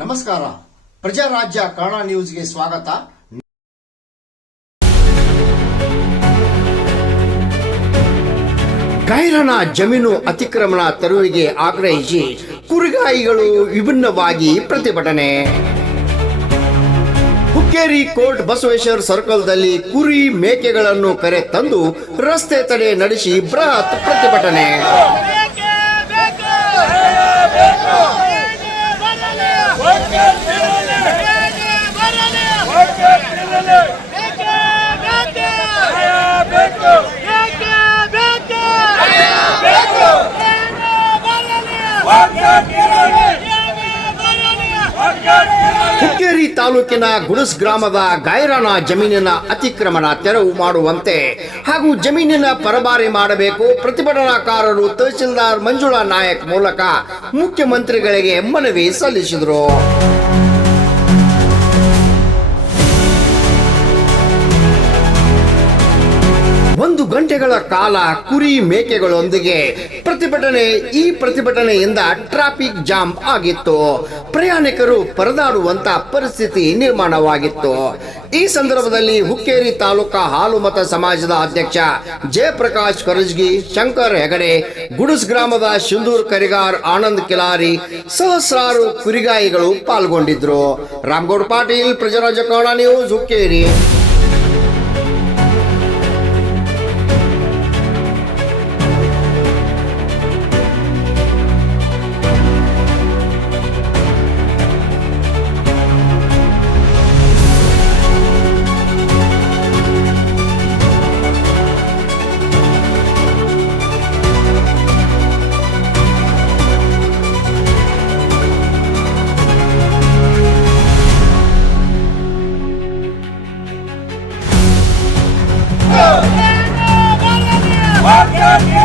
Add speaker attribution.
Speaker 1: ನಮಸ್ಕಾರ. ಪ್ರಜಾರಾಜ್ಯ ಕನ್ನಡ ನ್ಯೂಸ್ಗೆ ಸ್ವಾಗತ. ಗೈರಣ ಜಮೀನು ಅತಿಕ್ರಮಣ ತರುವಿಗೆ ಆಗ್ರಹಿಸಿ ಕುರಿಗಾಯಿಗಳು ವಿಭಿನ್ನವಾಗಿ ಪ್ರತಿಭಟನೆ. ಹುಕ್ಕೇರಿ ಕೋರ್ಟ್ ಬಸವೇಶ್ವರ ಸರ್ಕಲ್ದಲ್ಲಿ ಕುರಿ ಮೇಕೆಗಳನ್ನು ಕರೆ ತಂದು ರಸ್ತೆ ತಡೆ ನಡೆಸಿ ಬೃಹತ್ ಪ್ರತಿಭಟನೆ. ಹುಕ್ಕೇರಿ ತಾಲೂಕಿನ ಗುಣಸ್ ಗ್ರಾಮದ ಗಾಯರಾನ ಜಮೀನಿನ ಅತಿಕ್ರಮಣ ತೆರವು ಮಾಡುವಂತೆ ಹಾಗೂ ಜಮೀನಿನ ಪರಬಾರಿ ಮಾಡಬೇಕು ಪ್ರತಿಭಟನಾಕಾರರು ತಹಸೀಲ್ದಾರ್ ಮಂಜುಳಾ ನಾಯಕ್ ಮೂಲಕ ಮುಖ್ಯಮಂತ್ರಿಗಳಿಗೆ ಮನವಿ ಸಲ್ಲಿಸಿದರು. ಒಂದು ಗಂಟೆಗಳ ಕಾಲ ಕುರಿ ಮೇಕೆಗಳೊಂದಿಗೆ ಪ್ರತಿಭಟನೆ, ಈ ಪ್ರತಿಭಟನೆಯಿಂದ ಟ್ರಾಫಿಕ್ ಜಾಮ್ ಆಗಿತ್ತು. ಪ್ರಯಾಣಿಕರು ಪರದಾಡುವಂತ ಪರಿಸ್ಥಿತಿ ನಿರ್ಮಾಣವಾಗಿತ್ತು. ಈ ಸಂದರ್ಭದಲ್ಲಿ ಹುಕ್ಕೇರಿ ತಾಲೂಕಾ ಹಾಲುಮತ ಸಮಾಜದ ಅಧ್ಯಕ್ಷ ಜಯಪ್ರಕಾಶ್ ಕರಜ್ಗಿ, ಶಂಕರ್ ಹೆಗಡೆ, ಗುಡಸ್ ಗ್ರಾಮದ ಸಿಂಧೂರ್ ಕರಿಗಾರ್ ಆನಂದ್ ಕಿಲಾರಿ ಸಹಸ್ರಾರು ಕುರಿಗಾಯಿಗಳು ಪಾಲ್ಗೊಂಡಿದ್ರು. ರಾಮಗೌಡ ಪಾಟೀಲ್ ಪ್ರಜರಾಜ ಕೌಡ ನ್ಯೂಸ್, ಹುಕ್ಕೇರಿ.
Speaker 2: Porque